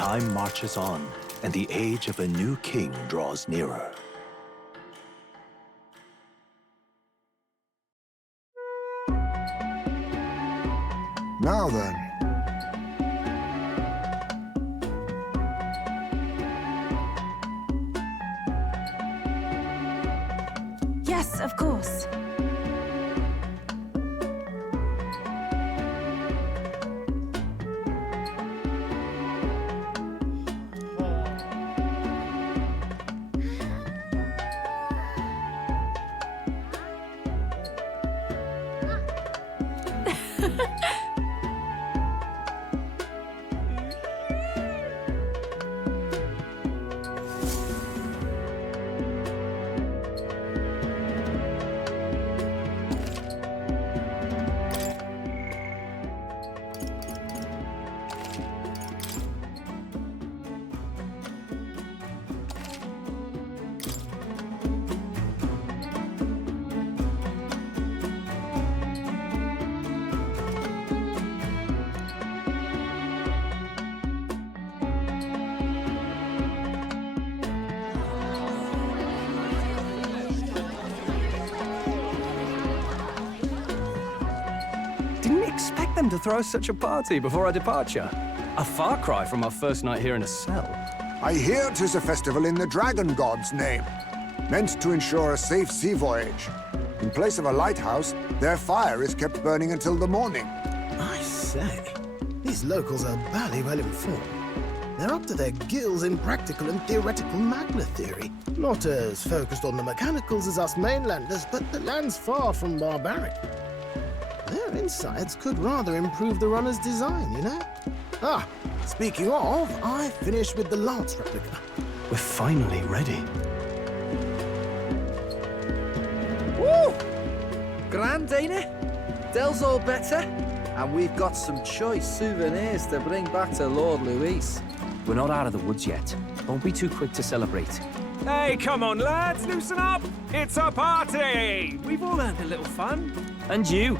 Time marches on, and the age of a new king draws nearer. Now then. Yes, of course. Didn't expect them to throw such a party before our departure. A far cry from our first night here in a cell. I hear 'tis a festival in the dragon god's name, meant to ensure a safe sea voyage. In place of a lighthouse, their fire is kept burning until the morning. I say, these locals are barely well informed. They're up to their gills in practical and theoretical magna theory. Not as focused on the mechanicals as us mainlanders, but the land's far from barbaric. Their insights could rather improve the runner's design, you know? Ah, speaking of, I finished with the lance replica. We're finally ready. Woo! Grand, ain't it? Dell's all better. And we've got some choice souvenirs to bring back to Lord Louis. We're not out of the woods yet. Don't be too quick to celebrate. Hey, come on, lads, loosen up! It's a party! We've all earned a little fun. And you?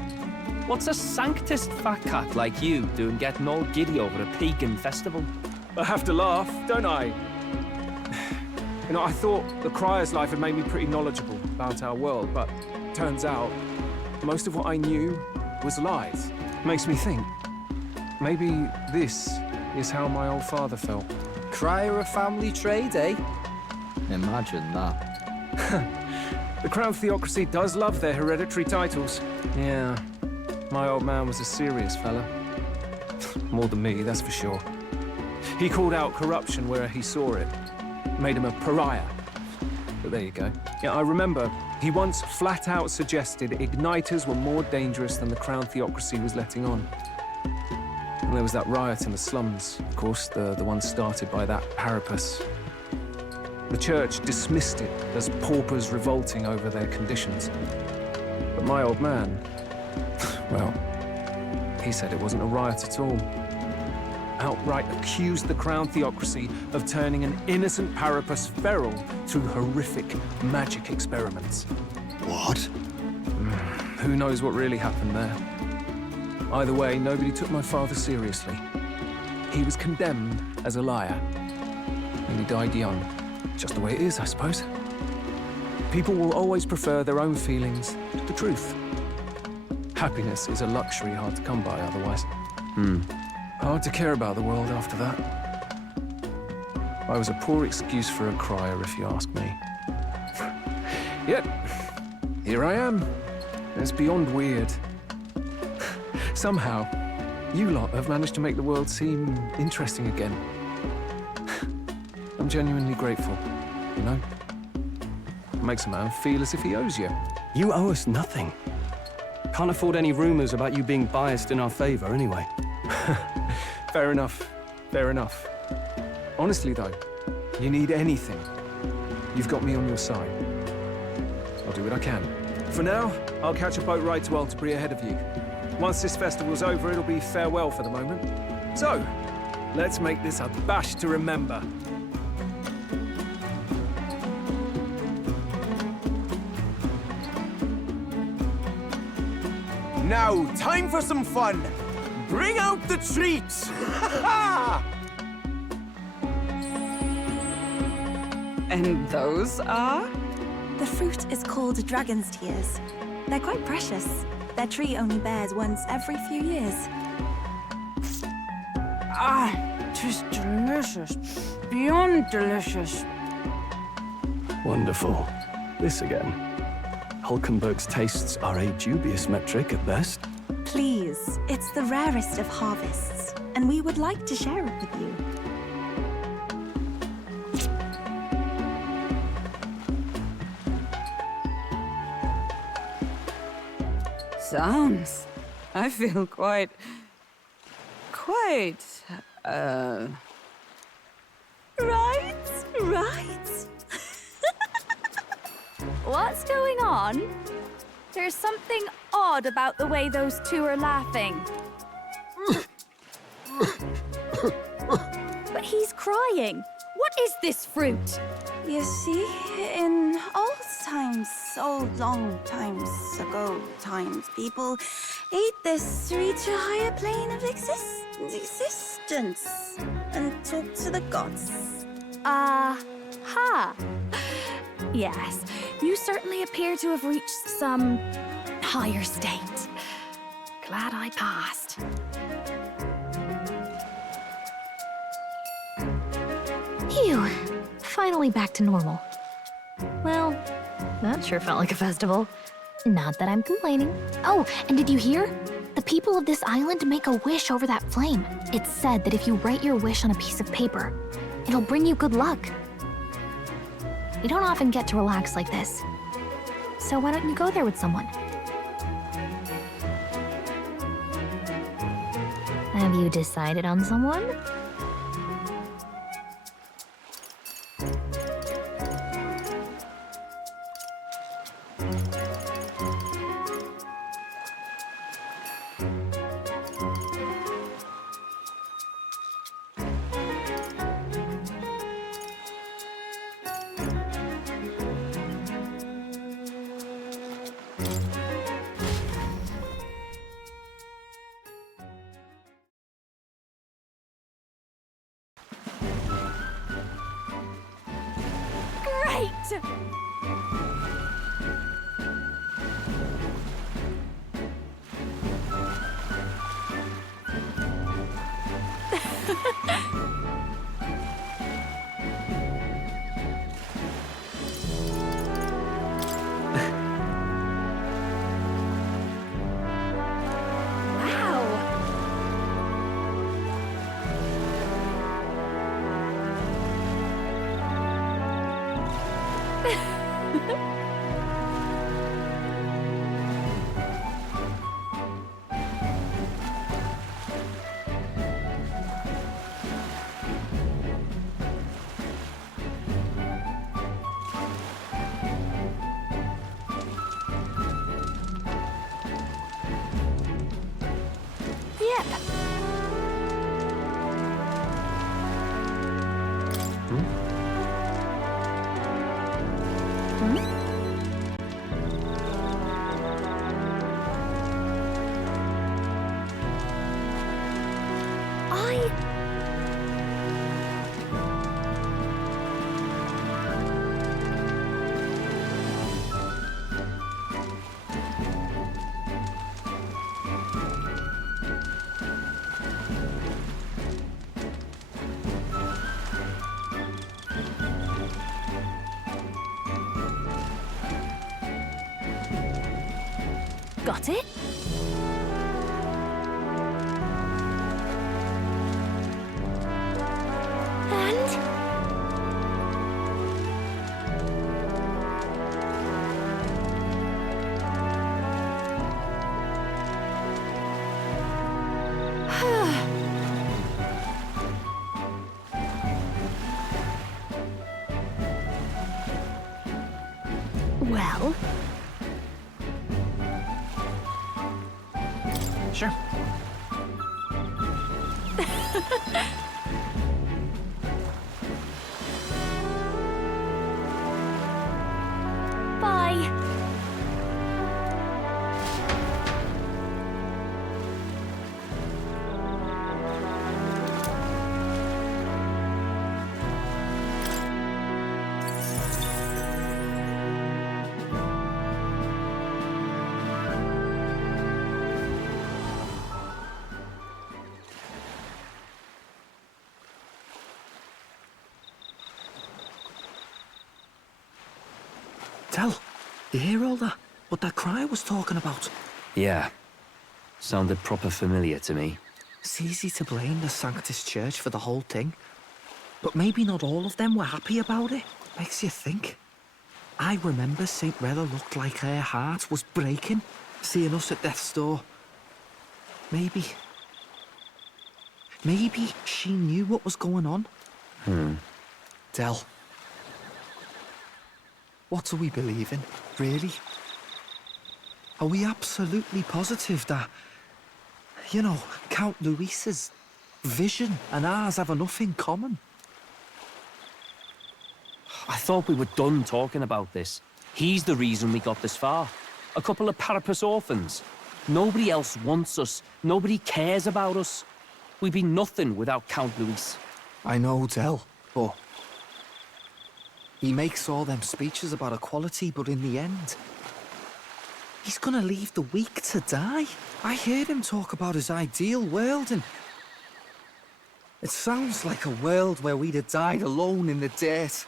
What's a sanctist fat cat like you doing getting all giddy over a pagan festival? I have to laugh, don't I? You know, I thought the Crier's life had made me pretty knowledgeable about our world, but turns out most of what I knew was lies. Makes me think, maybe this is how my old father felt. Crier a family trade, eh? Imagine that. The Crown Theocracy does love their hereditary titles. Yeah, my old man was a serious fella. More than me, that's for sure. He called out corruption where he saw it. Made him a pariah. But there you go. Yeah, I remember he once flat out suggested igniters were more dangerous than the Crown Theocracy was letting on. And there was that riot in the slums, of course, the one started by that Parapus. The church dismissed it as paupers revolting over their conditions. But my old man, well, he said it wasn't a riot at all. Outright accused the Crown Theocracy of turning an innocent Parapus feral through horrific magic experiments. What? Who knows what really happened there? Either way, nobody took my father seriously. He was condemned as a liar, and he died young. Just the way it is, I suppose. People will always prefer their own feelings to the truth. Happiness is a luxury hard to come by otherwise. Hard to care about the world after that. I was a poor excuse for a crier, if you ask me. Yet, here I am. It's beyond weird. Somehow, you lot have managed to make the world seem interesting again. I'm genuinely grateful, you know? It makes a man feel as if he owes you. You owe us nothing. Can't afford any rumors about you being biased in our favor anyway. Fair enough. Fair enough. Honestly, though, you need anything, you've got me on your side. I'll do what I can. For now, I'll catch a boat ride to Altabury ahead of you. Once this festival's over, it'll be farewell for the moment. So, let's make this a bash to remember. Now, time for some fun. Bring out the treats! And those are? The fruit is called dragon's tears. They're quite precious. Their tree only bears once every few years. Ah, tis delicious. Beyond delicious. Wonderful. This again. Hulkenberg's tastes are a dubious metric at best. Please, it's the rarest of harvests, and we would like to share it with you. Sounds. I feel quite... Right. What's going on? There's something odd about the way those two are laughing. But he's crying. What is this fruit? You see, in old long times ago, people ate this to reach a higher plane of existence and talk to the gods. Ha. Yes, you certainly appear to have reached some higher state. Glad I passed. Phew. Finally back to normal. Well, that sure felt like a festival. Not that I'm complaining. Oh, and did you hear? The people of this island make a wish over that flame. It's said that if you write your wish on a piece of paper, it'll bring you good luck. You don't often get to relax like this. So why don't you go there with someone? Have you decided on someone? Great! Got it? And... well... Sure. Bye. You hear all that? What that cry was talking about? Yeah. Sounded proper familiar to me. It's easy to blame the Sanctus Church for the whole thing. But maybe not all of them were happy about it. Makes you think. I remember St. Rella looked like her heart was breaking, seeing us at death's door. Maybe she knew what was going on. Del. What do we believe in, really? Are we absolutely positive that, you know, Count Luis's vision and ours have enough in common? I thought we were done talking about this. He's the reason we got this far. A couple of parapus orphans. Nobody else wants us. Nobody cares about us. We'd be nothing without Count Luis. I know, Del, but he makes all them speeches about equality, but in the end, he's gonna leave the weak to die. I heard him talk about his ideal world, and it sounds like a world where we'd have died alone in the dirt.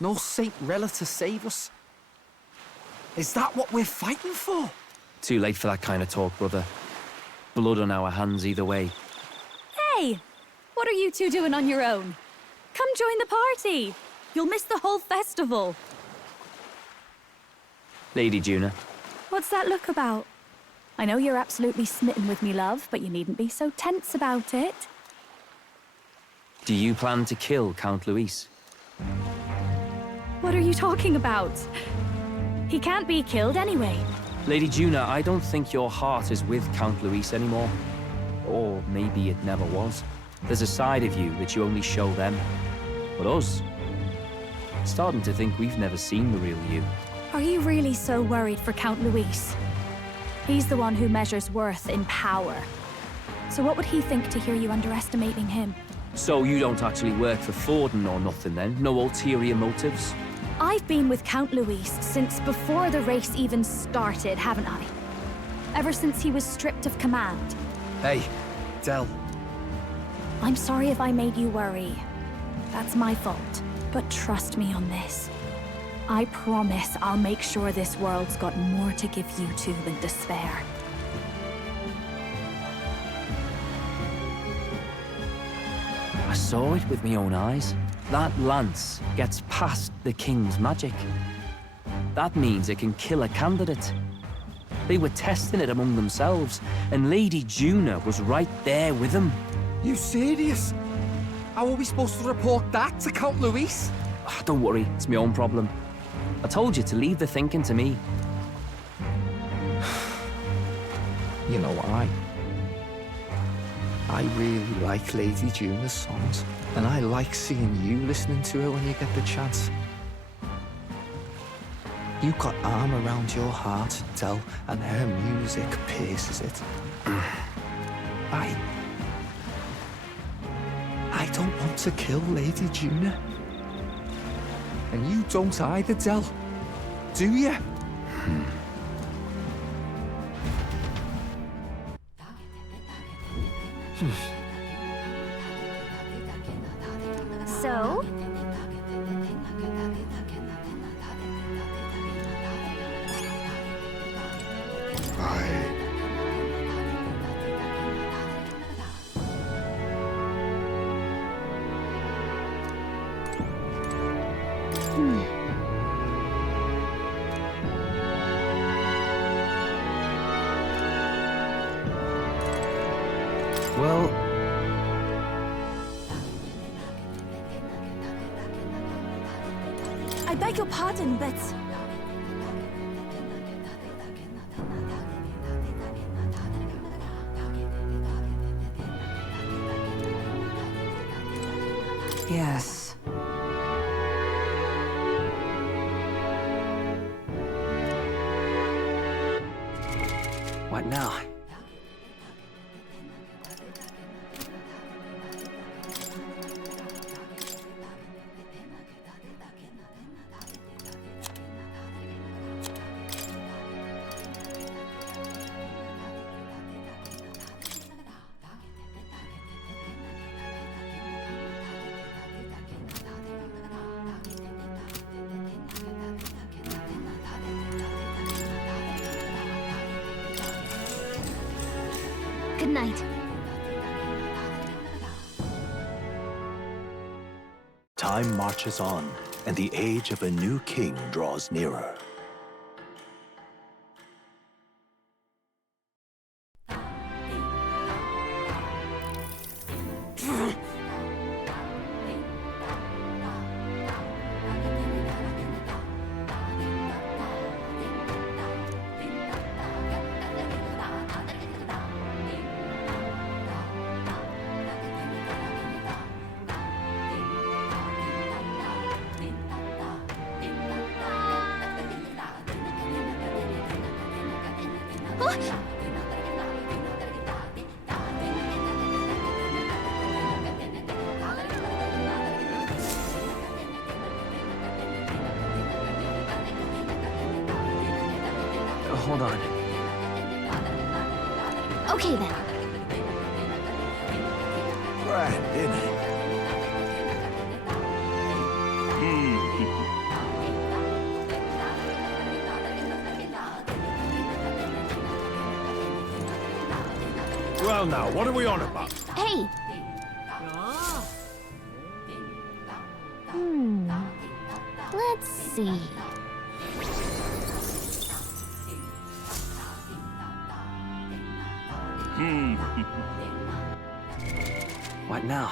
No Saint Rella to save us. Is that what we're fighting for? Too late for that kind of talk, brother. Blood on our hands either way. Hey! What are you two doing on your own? Come join the party! You'll miss the whole festival. Lady Juna. What's that look about? I know you're absolutely smitten with me, love, but you needn't be so tense about it. Do you plan to kill Count Luis? What are you talking about? He can't be killed anyway. Lady Juna, I don't think your heart is with Count Luis anymore. Or maybe it never was. There's a side of you that you only show them. But us, starting to think we've never seen the real you. Are you really so worried for Count Luis? He's the one who measures worth in power. So what would he think to hear you underestimating him? So you don't actually work for Forden or nothing then? No ulterior motives? I've been with Count Luis since before the race even started, haven't I? Ever since he was stripped of command. Hey, Del. I'm sorry if I made you worry. That's my fault. But trust me on this. I promise I'll make sure this world's got more to give you two than despair. I saw it with my own eyes. That lance gets past the king's magic. That means it can kill a candidate. They were testing it among themselves, and Lady Juna was right there with them. You serious? How are we supposed to report that to Count Luis? Don't worry, it's my own problem. I told you to leave the thinking to me. You know, I really like Lady Juna's songs, and I like seeing you listening to her when you get the chance. You've got arm around your heart, Del, and her music pierces it. I don't want to kill Lady Juna. And you don't either, Del. Do you? So? Well, I beg your pardon, but... Yes. What now? night. Time marches on, and the age of a new king draws nearer. Hold on. Okay then. Grand, isn't it? Well now, what are we on about? Hey! Let's see. What now?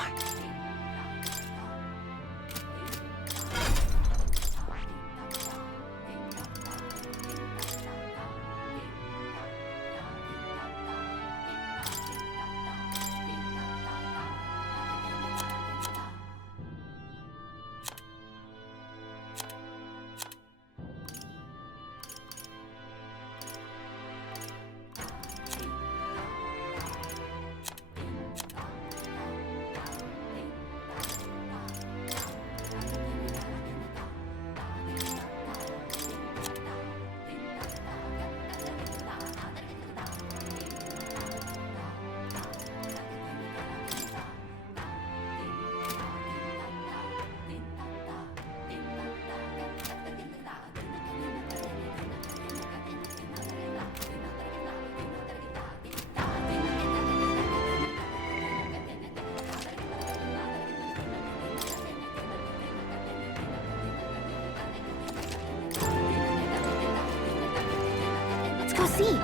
Go see.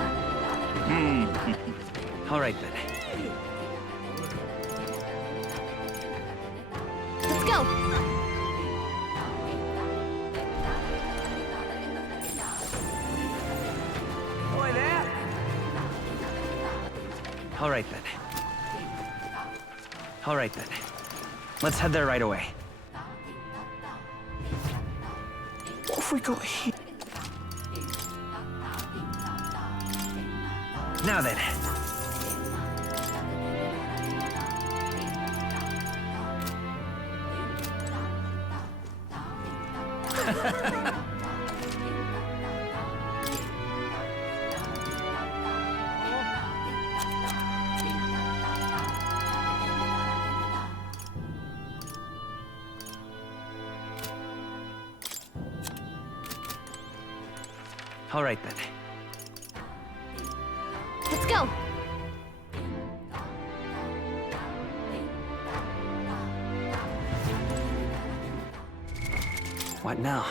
All right then. Let's go. Boy there. All right then. All right then. Let's head there right away. What have we got here? Now then. All right then. Let's go. What now?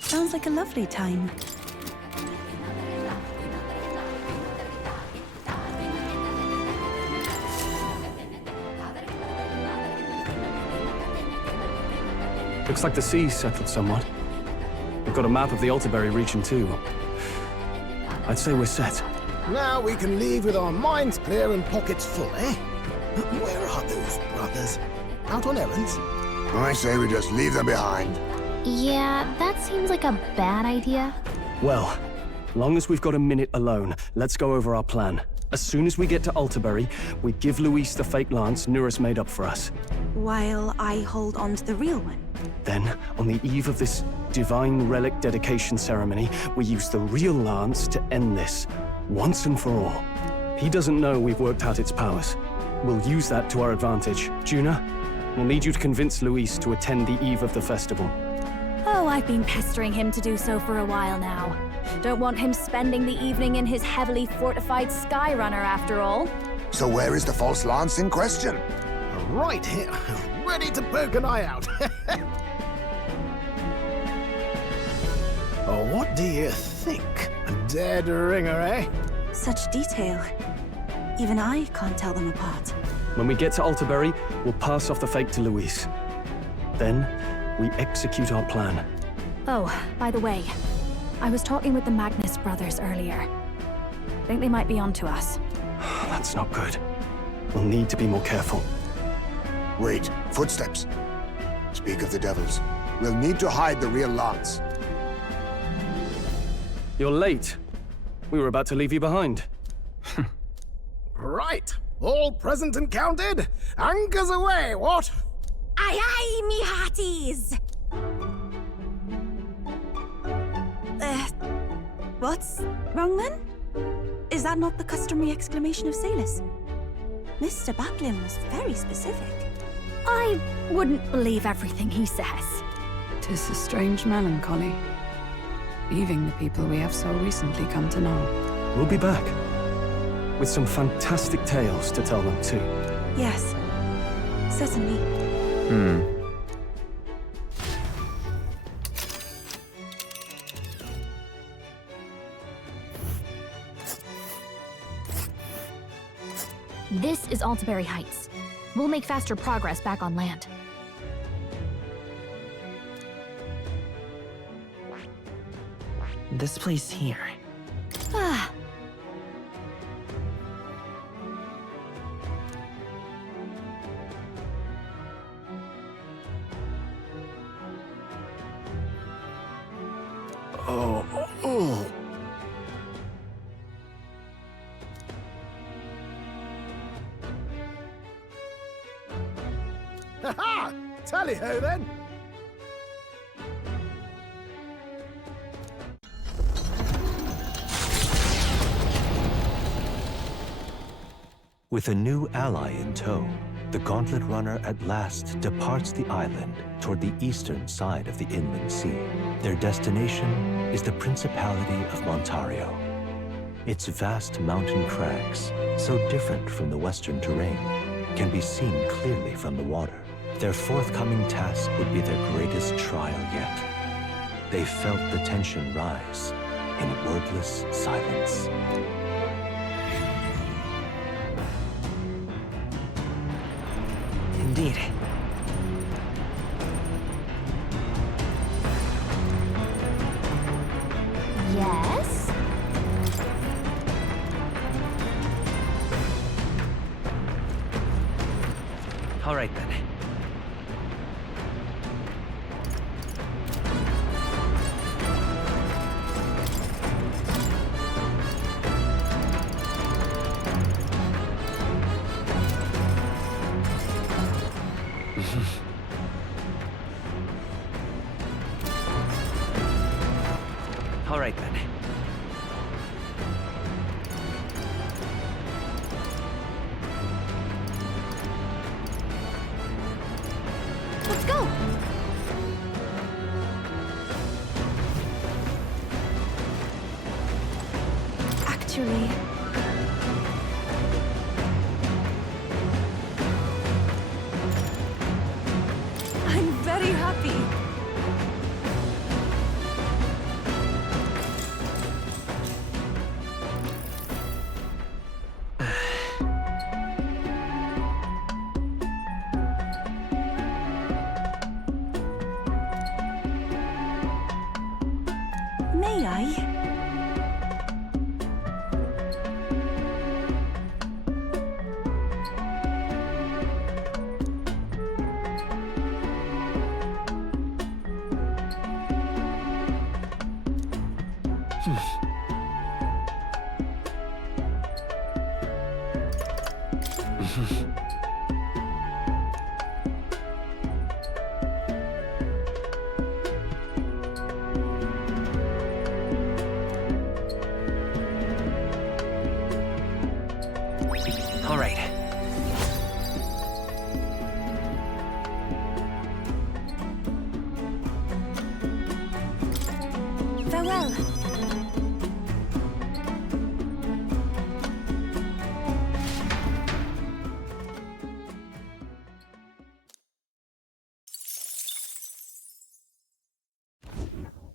Sounds like a lovely time. Looks like the sea's settled somewhat. We've got a map of the Altabury region too. I'd say we're set. Now we can leave with our minds clear and pockets full, eh? Where are those brothers? Out on errands? I say we just leave them behind. Yeah, that seems like a bad idea. Well, long as we've got a minute alone, let's go over our plan. As soon as we get to Altabury, we give Luis the fake lance Nuris made up for us. While I hold on to the real one. Then, on the eve of this divine relic dedication ceremony, we use the real lance to end this, once and for all. He doesn't know we've worked out its powers. We'll use that to our advantage. Juna, we'll need you to convince Luis to attend the eve of the festival. Oh, I've been pestering him to do so for a while now. Don't want him spending the evening in his heavily fortified Skyrunner after all. So where is the false lance in question? Right here, ready to poke an eye out. Oh, what do you think? A dead ringer, eh? Such detail. Even I can't tell them apart. When we get to Altabury, we'll pass off the fake to Luis. Then, we execute our plan. Oh, by the way, I was talking with the Magnus brothers earlier. Think they might be onto us. That's not good. We'll need to be more careful. Wait, footsteps. Speak of the devils. We'll need to hide the real lance. You're late. We were about to leave you behind. Right, all present and counted? Anchors away, what? Aye, aye, me hearties! What's wrong then? Is that not the customary exclamation of sailors? Mr. Backlin was very specific. I wouldn't believe everything he says. 'Tis a strange melancholy, leaving the people we have so recently come to know. We'll be back. With some fantastic tales to tell them too. Yes, certainly. This is Altabury Heights. We'll make faster progress back on land. This place here. Ah. Oh. Ha-ha! Tally-ho, then! With a new ally in tow, the Gauntlet Runner at last departs the island toward the eastern side of the inland sea. Their destination is the Principality of Montario. Its vast mountain crags, so different from the western terrain, can be seen clearly from the water. Their forthcoming task would be their greatest trial yet. They felt the tension rise in wordless silence. Indeed. Yes? All right, then. All right, then. Let's go! Actually, I'm very happy. May I? All right. Farewell.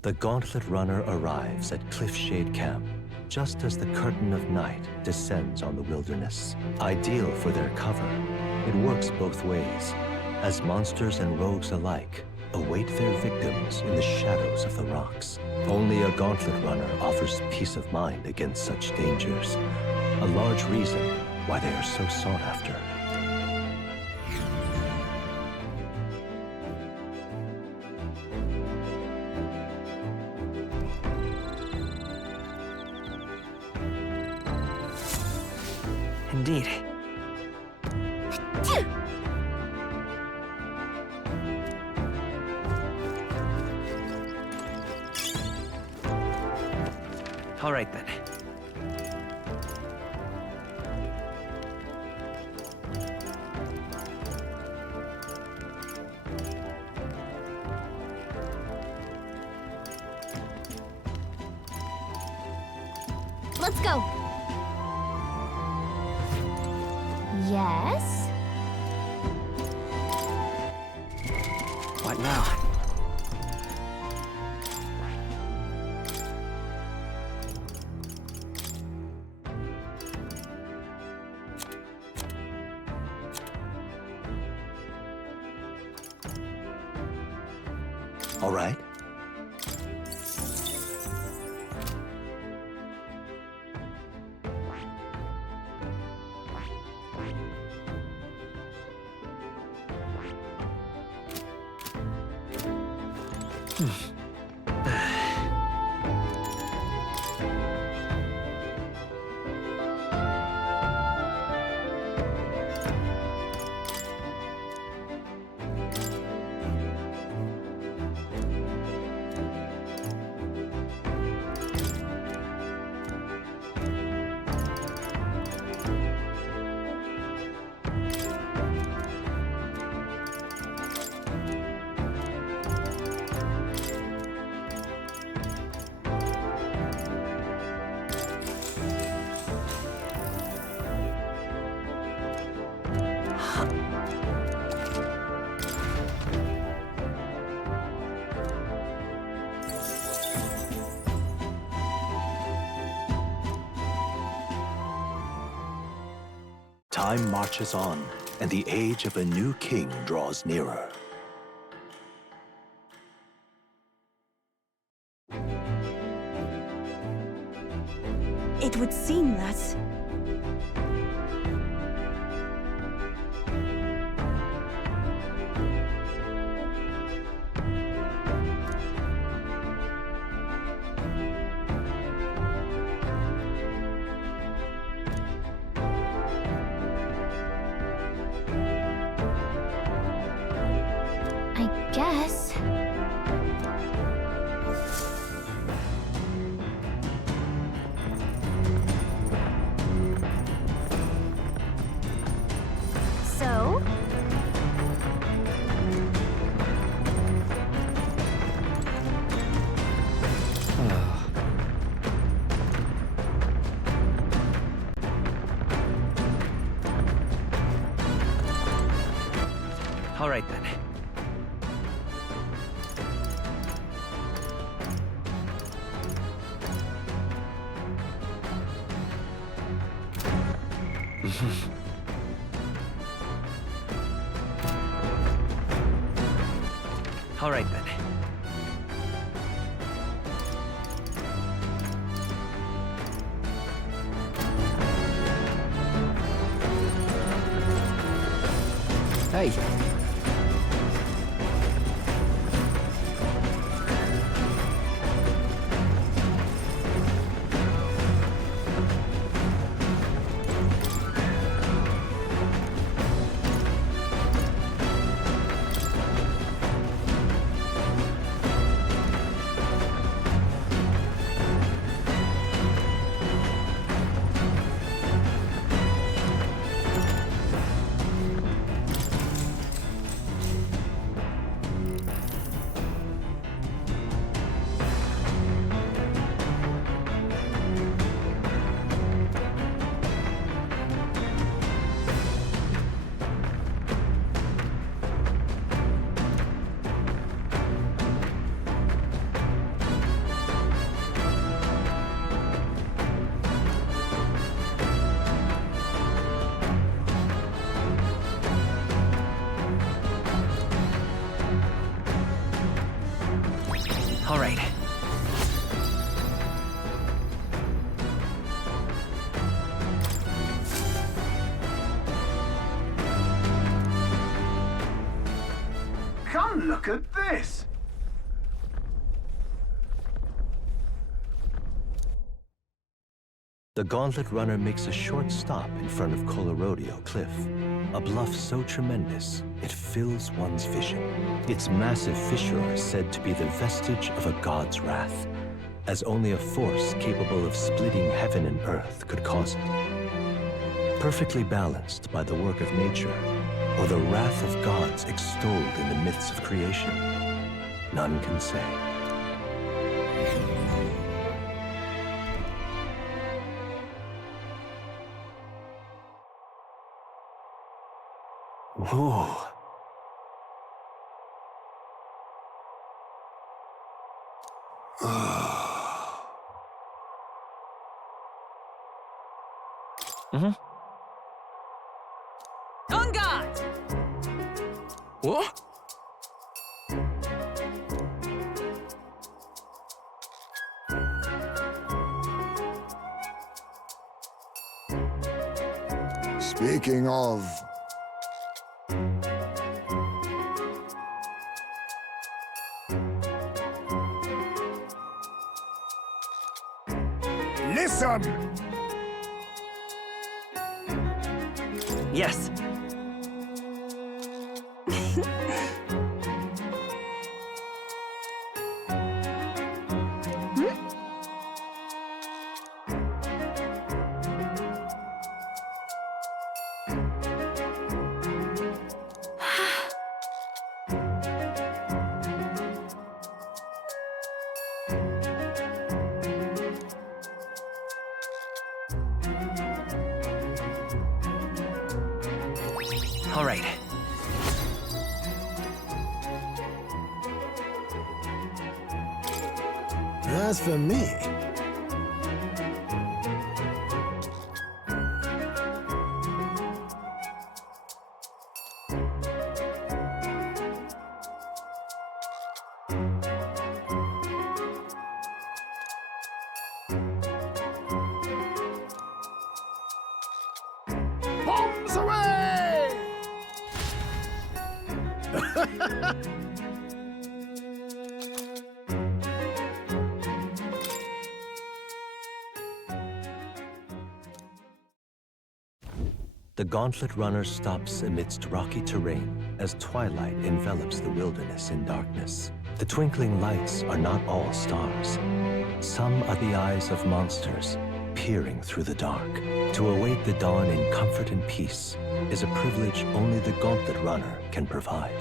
The Gauntlet Runner arrives at Cliffshade Camp just as the curtain of night descends on the wilderness. Ideal for their cover, it works both ways, as monsters and rogues alike await their victims in the shadows of the rocks. Only a Gauntlet Runner offers peace of mind against such dangers, a large reason why they are so sought after. Indeed. All right, then. Let's go. Yes? What now? All right? Time marches on, and the age of a new king draws nearer. It would seem that... I guess. So? All right, then. All right, then. Hey. All right. Come look at this! The Gauntlet Runner makes a short stop in front of Colorodeo Cliff, a bluff so tremendous it fills one's vision. Its massive fissure is said to be the vestige of a god's wrath, as only a force capable of splitting heaven and earth could cause it. Perfectly balanced by the work of nature, or the wrath of gods extolled in the myths of creation, none can say. Whoa. On guard! What? Speaking of... Listen! Yes. All right. As for me, Bombs away! The Gauntlet Runner stops amidst rocky terrain as twilight envelops the wilderness in darkness. The twinkling lights are not all stars. Some are the eyes of monsters peering through the dark. To await the dawn in comfort and peace is a privilege only the Gauntlet Runner can provide.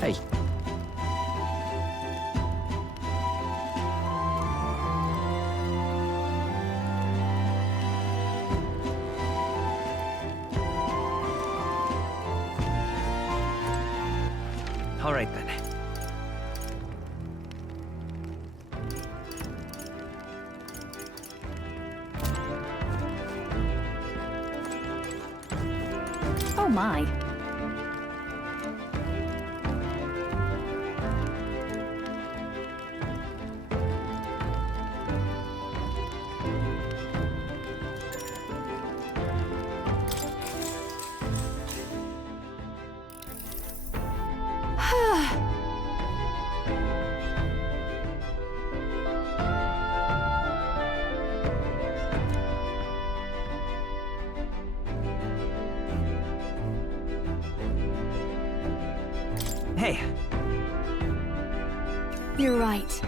Hey. All right then. Oh my. Hey. You're right.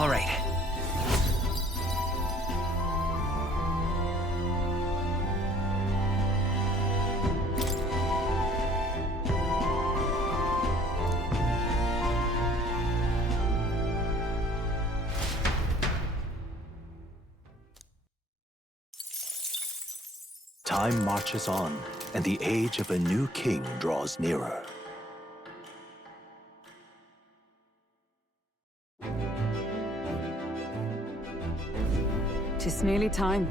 All right. Time marches on, and the age of a new king draws nearer. Tis nearly time.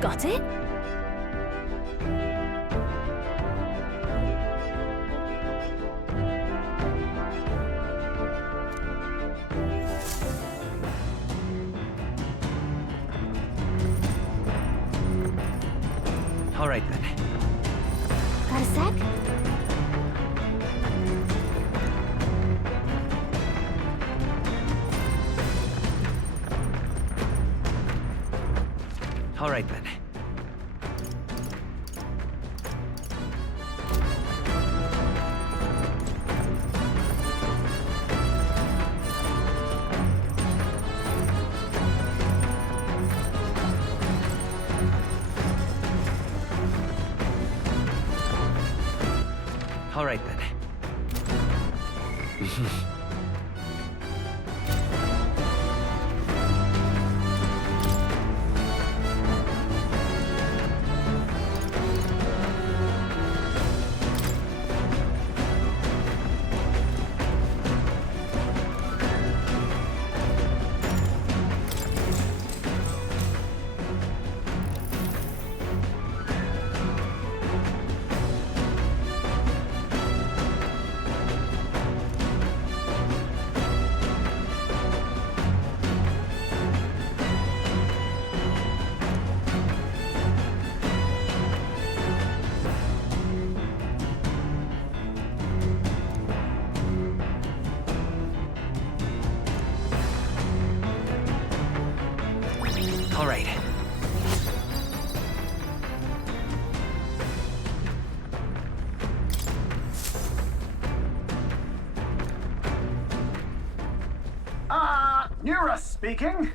Got it? All right, then. Got a sec? All right, then. All right, then. All right. Nura speaking.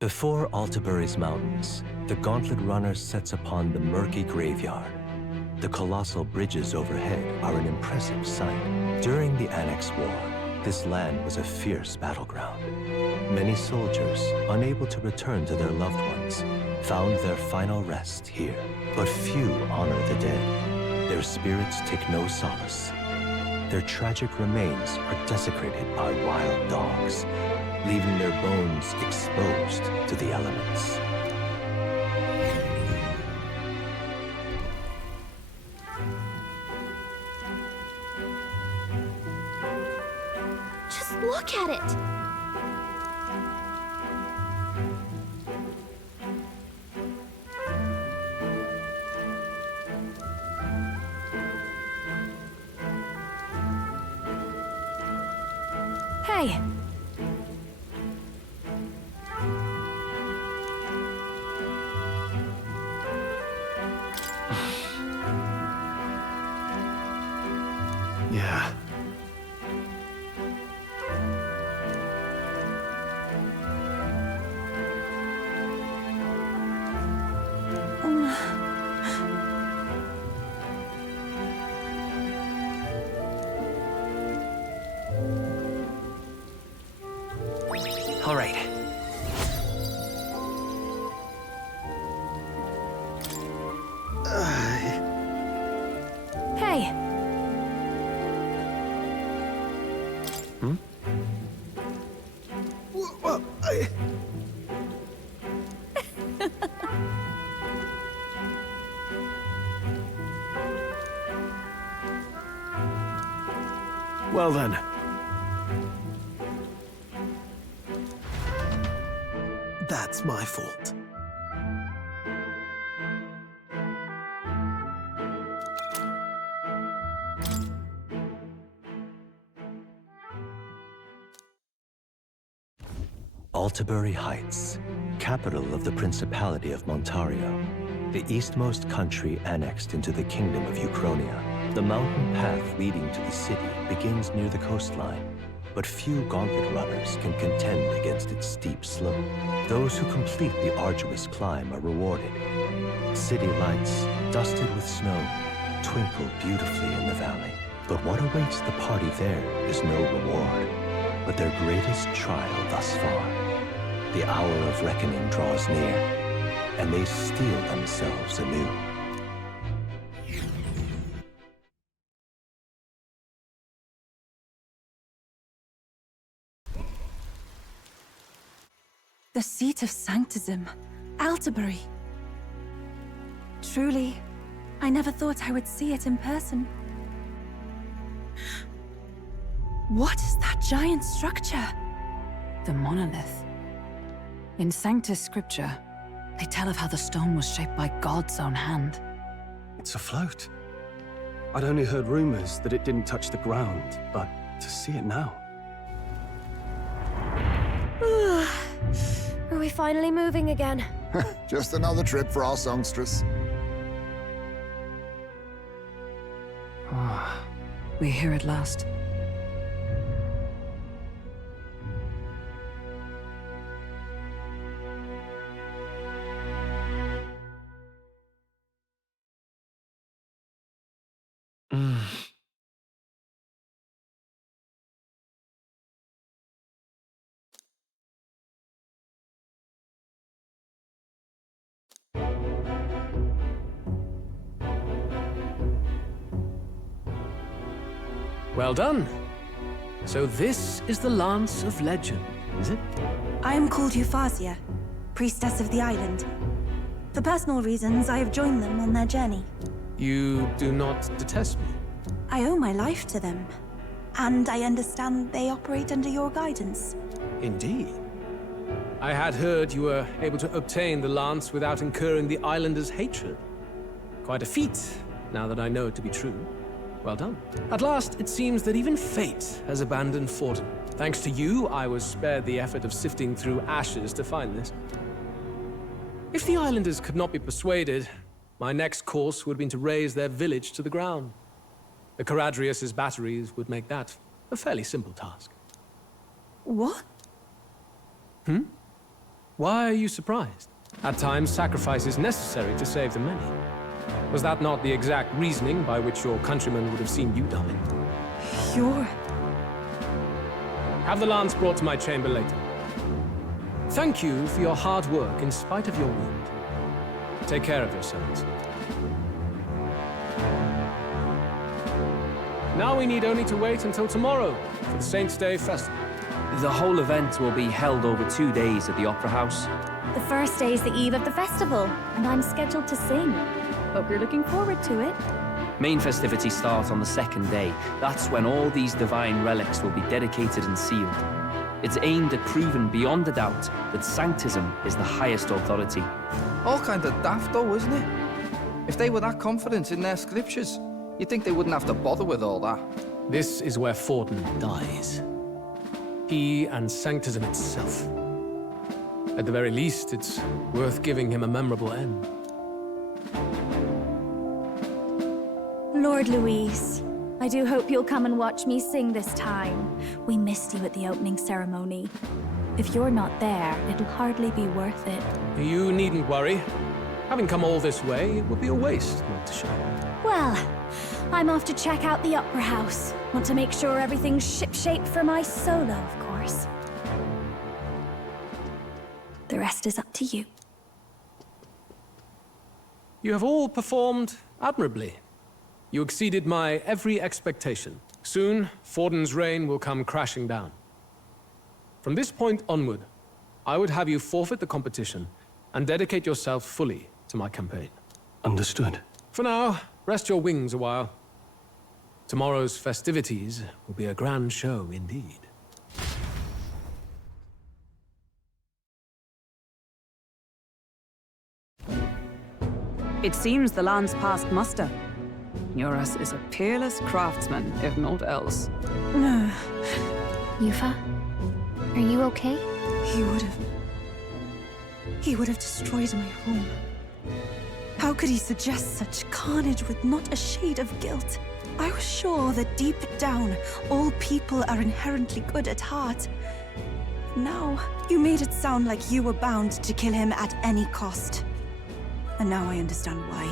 Before Altabury's mountains, the Gauntlet Runner sets upon the murky graveyard. The colossal bridges overhead are an impressive sight. During the Annex War, this land was a fierce battleground. Many soldiers, unable to return to their loved ones, found their final rest here. But few honor the dead. Their spirits take no solace. Their tragic remains are desecrated by wild dogs, leaving their bones exposed to the elements. Just look at it! Hey! Yeah. All right. Hey! Well, Well then. That's my fault. Altabury Heights, capital of the Principality of Montario, the eastmost country annexed into the Kingdom of Uchronia. The mountain path leading to the city begins near the coastline, but few gauntlet runners can contend against its steep slope. Those who complete the arduous climb are rewarded. City lights, dusted with snow, twinkle beautifully in the valley. But what awaits the party there is no reward, but their greatest trial thus far. The hour of reckoning draws near, and they steel themselves anew. The seat of sanctism, Altabury. Truly, I never thought I would see it in person. What is that giant structure? The monolith. In Sanctus Scripture, they tell of how the stone was shaped by God's own hand. It's afloat. I'd only heard rumors that it didn't touch the ground, but to see it now. Are we finally moving again? Just another trip for our songstress. We're here at last. Well done. So this is the Lance of Legend, is it? I am called Euphrasia, priestess of the island. For personal reasons, I have joined them on their journey. You do not detest me? I owe my life to them, and I understand they operate under your guidance. Indeed. I had heard you were able to obtain the lance without incurring the islanders' hatred. Quite a feat, now that I know it to be true. Well done. At last, it seems that even fate has abandoned Fortin. Thanks to you, I was spared the effort of sifting through ashes to find this. If the islanders could not be persuaded, my next course would have been to raze their village to the ground. The Caradrius' batteries would make that a fairly simple task. What? Why are you surprised? At times, sacrifice is necessary to save the many. Was that not the exact reasoning by which your countrymen would have seen you die? Have the lance brought to my chamber later. Thank you for your hard work in spite of your wound. Take care of yourselves. Now we need only to wait until tomorrow for the Saints' Day Festival. The whole event will be held over 2 days at the Opera House. The first day is the eve of the festival, and I'm scheduled to sing. Hope you're looking forward to it. Main festivities start on the second day. That's when all these divine relics will be dedicated and sealed. It's aimed at proving beyond a doubt that sanctism is the highest authority. All kind of daft though, isn't it? If they were that confident in their scriptures, you'd think they wouldn't have to bother with all that. This is where Fortin dies. He and sanctism itself. At the very least, it's worth giving him a memorable end. Lord Louise, I do hope you'll come and watch me sing this time. We missed you at the opening ceremony. If you're not there, it'll hardly be worth it. You needn't worry. Having come all this way, it would be a waste not to show. Well, I'm off to check out the Opera House. Want to make sure everything's shipshape for my solo, of course. The rest is up to you. You have all performed admirably. You exceeded my every expectation. Soon, Fortin's reign will come crashing down. From this point onward, I would have you forfeit the competition and dedicate yourself fully to my campaign. Understood. For now, rest your wings a while. Tomorrow's festivities will be a grand show indeed. It seems the land's passed muster. Eurus is a peerless craftsman, if not else. Yufa, are you okay? He would have destroyed my home. How could he suggest such carnage with not a shade of guilt? I was sure that deep down, all people are inherently good at heart. Now, you made it sound like you were bound to kill him at any cost. And now I understand why.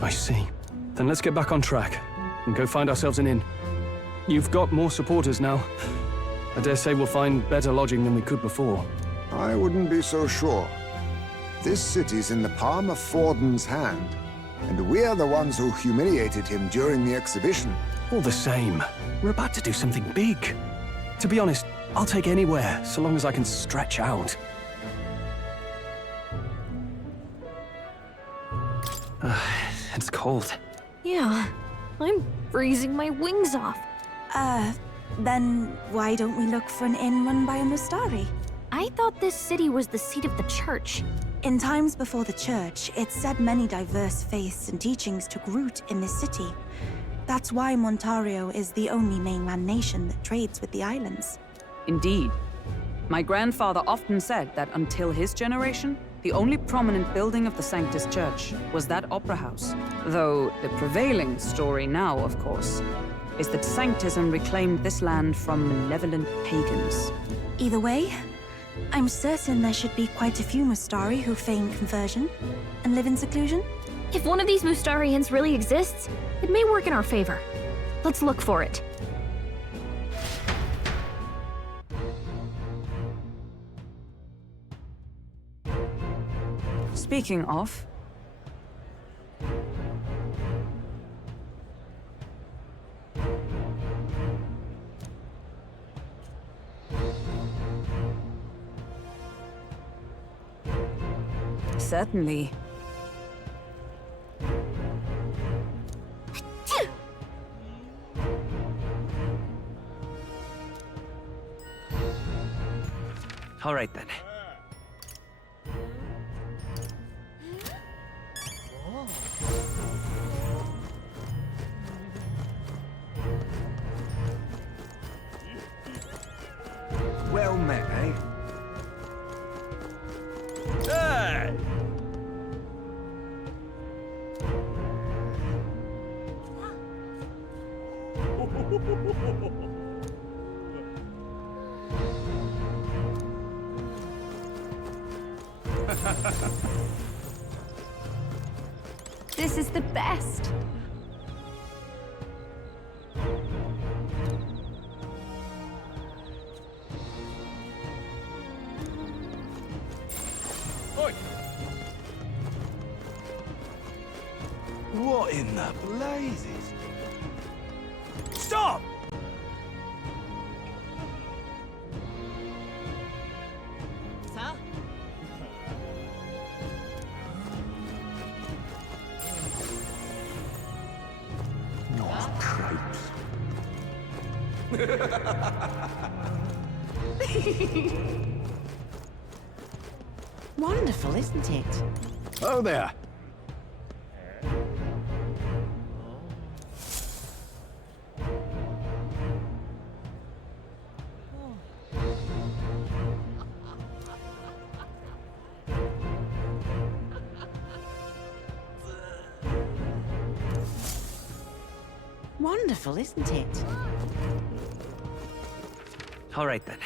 I see. Then let's get back on track and go find ourselves an inn. You've got more supporters now. I dare say we'll find better lodging than we could before. I wouldn't be so sure. This city's in the palm of Forden's hand, and we're the ones who humiliated him during the exhibition. All the same, we're about to do something big. To be honest, I'll take anywhere, so long as I can stretch out. It's cold. Yeah, I'm freezing my wings off. Then why don't we look for an inn run by a Mustari? I thought this city was the seat of the church. In times before the church, it's said many diverse faiths and teachings took root in this city. That's why Montario is the only mainland nation that trades with the islands. Indeed. My grandfather often said that until his generation, the only prominent building of the Sanctus Church was that opera house. Though the prevailing story now, of course, is that Sanctism reclaimed this land from malevolent pagans. Either way, I'm certain there should be quite a few Mustari who feign conversion and live in seclusion. If one of these Mustarians really exists, it may work in our favor. Let's look for it. Speaking of... Certainly. All right, then. Well met, eh? Hey! This is the best. Oi! What in the blazes? Stop! Wonderful, isn't it? Oh there. Wonderful, isn't it? All right, then.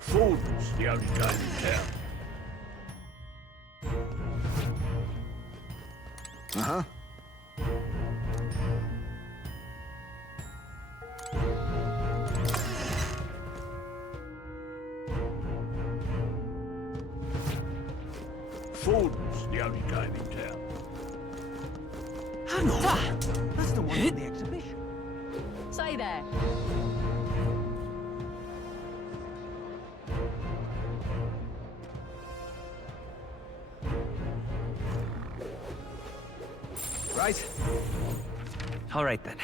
Forden's the only game in town. Uh-huh. Forden's the only game in town. Hang on! That's the one from the exhibition. Say there. Right. All right, then.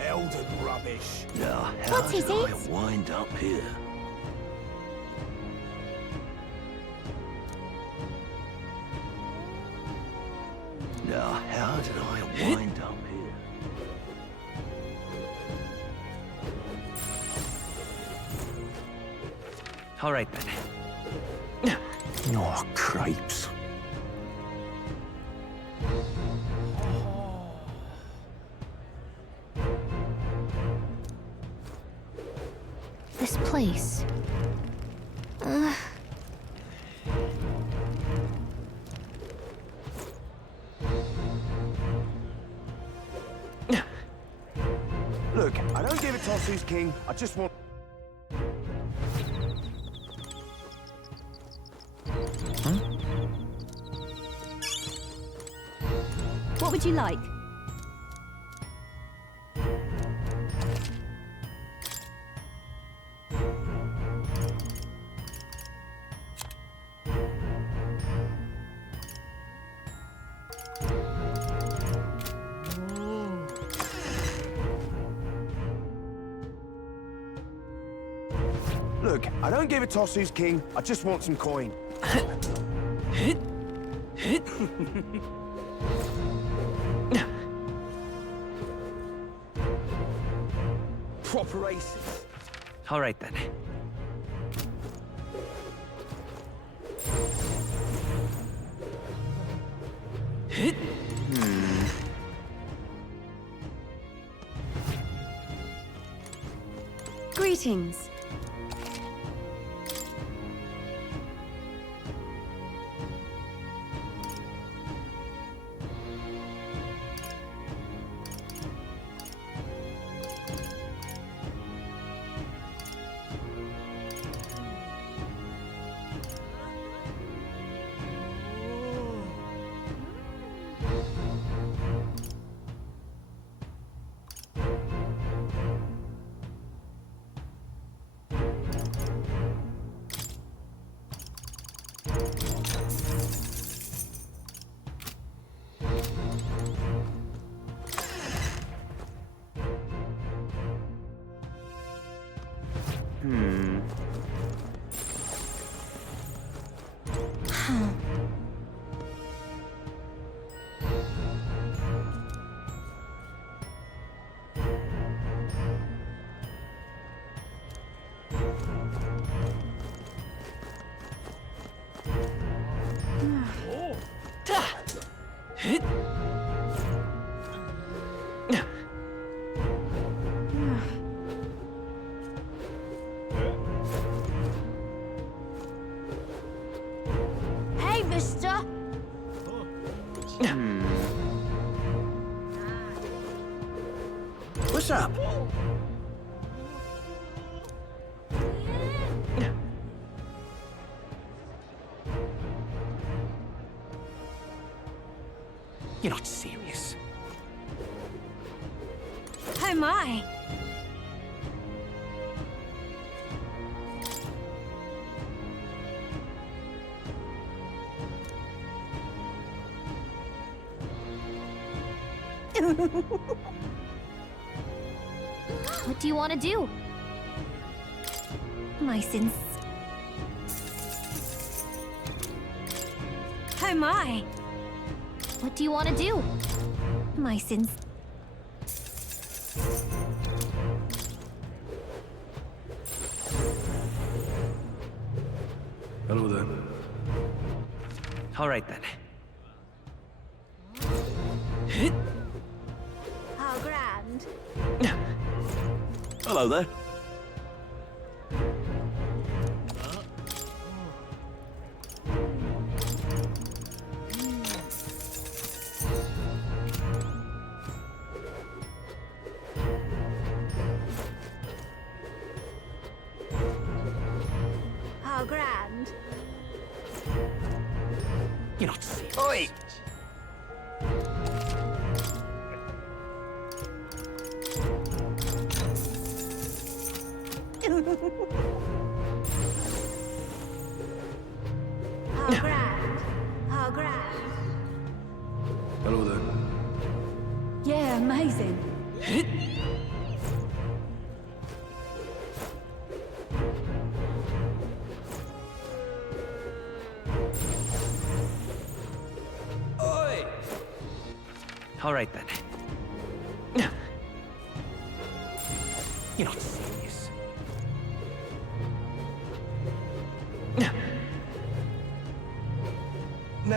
Elden rubbish. Now, how What is did I it? wind up here? Now, how did I wind All right then. Oh, cripes. This place. Look, I don't give a toss who's king. I just want... What would you like? Look, I don't give a toss who's king. I just want some coin. Proper aces. All right then. Greetings. Hey, mister! What's up? You're not serious. Oh my! What do you want to do? My sins. Oh my! What do you want to do? My sins. Hello there. All right then. How grand. Hello there. How grand. You're not serious. Oi! How grand. How grand. Hello there. Yeah, amazing. All right then. You're not serious.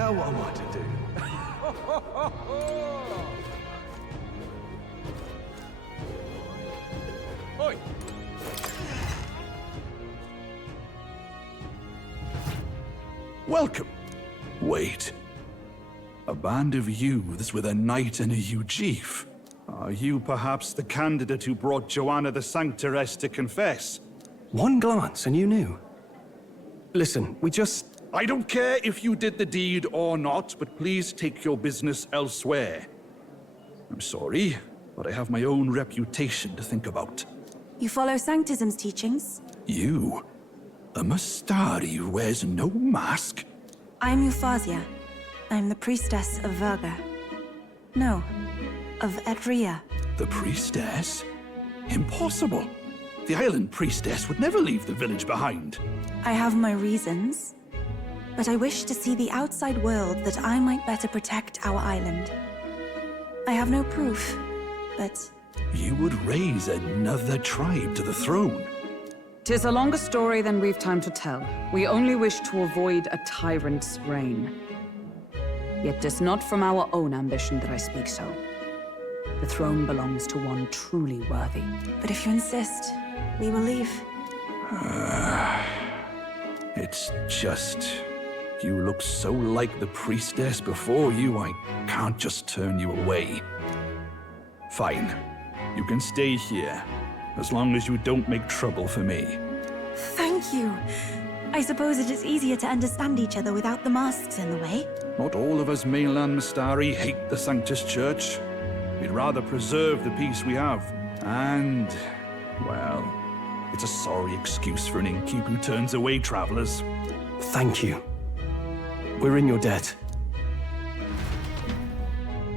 Now what am I to do? Oi! Welcome. Wait. A band of youths with a knight and a Ujif. Are you perhaps the candidate who brought Joanna the Sanctoress to confess? One glance and you knew. Listen, we just... I don't care if you did the deed or not, but please take your business elsewhere. I'm sorry, but I have my own reputation to think about. You follow Sanctism's teachings? You? A Mastari who wears no mask? I'm Euphausia. I'm the priestess of Verga. No, of Edria. The priestess? Impossible. The island priestess would never leave the village behind. I have my reasons, but I wish to see the outside world that I might better protect our island. I have no proof, but... You would raise another tribe to the throne. 'Tis a longer story than we've time to tell. We only wish to avoid a tyrant's reign. Yet 'tis not from our own ambition that I speak so. The throne belongs to one truly worthy. But if you insist, we will leave. It's just... You look so like the priestess before you, I can't just turn you away. Fine. You can stay here, as long as you don't make trouble for me. Thank you. I suppose it is easier to understand each other without the masks in the way. Not all of us mainland Mastari hate the Sanctus Church. We'd rather preserve the peace we have. And, well, it's a sorry excuse for an innkeep who turns away travelers. Thank you. We're in your debt.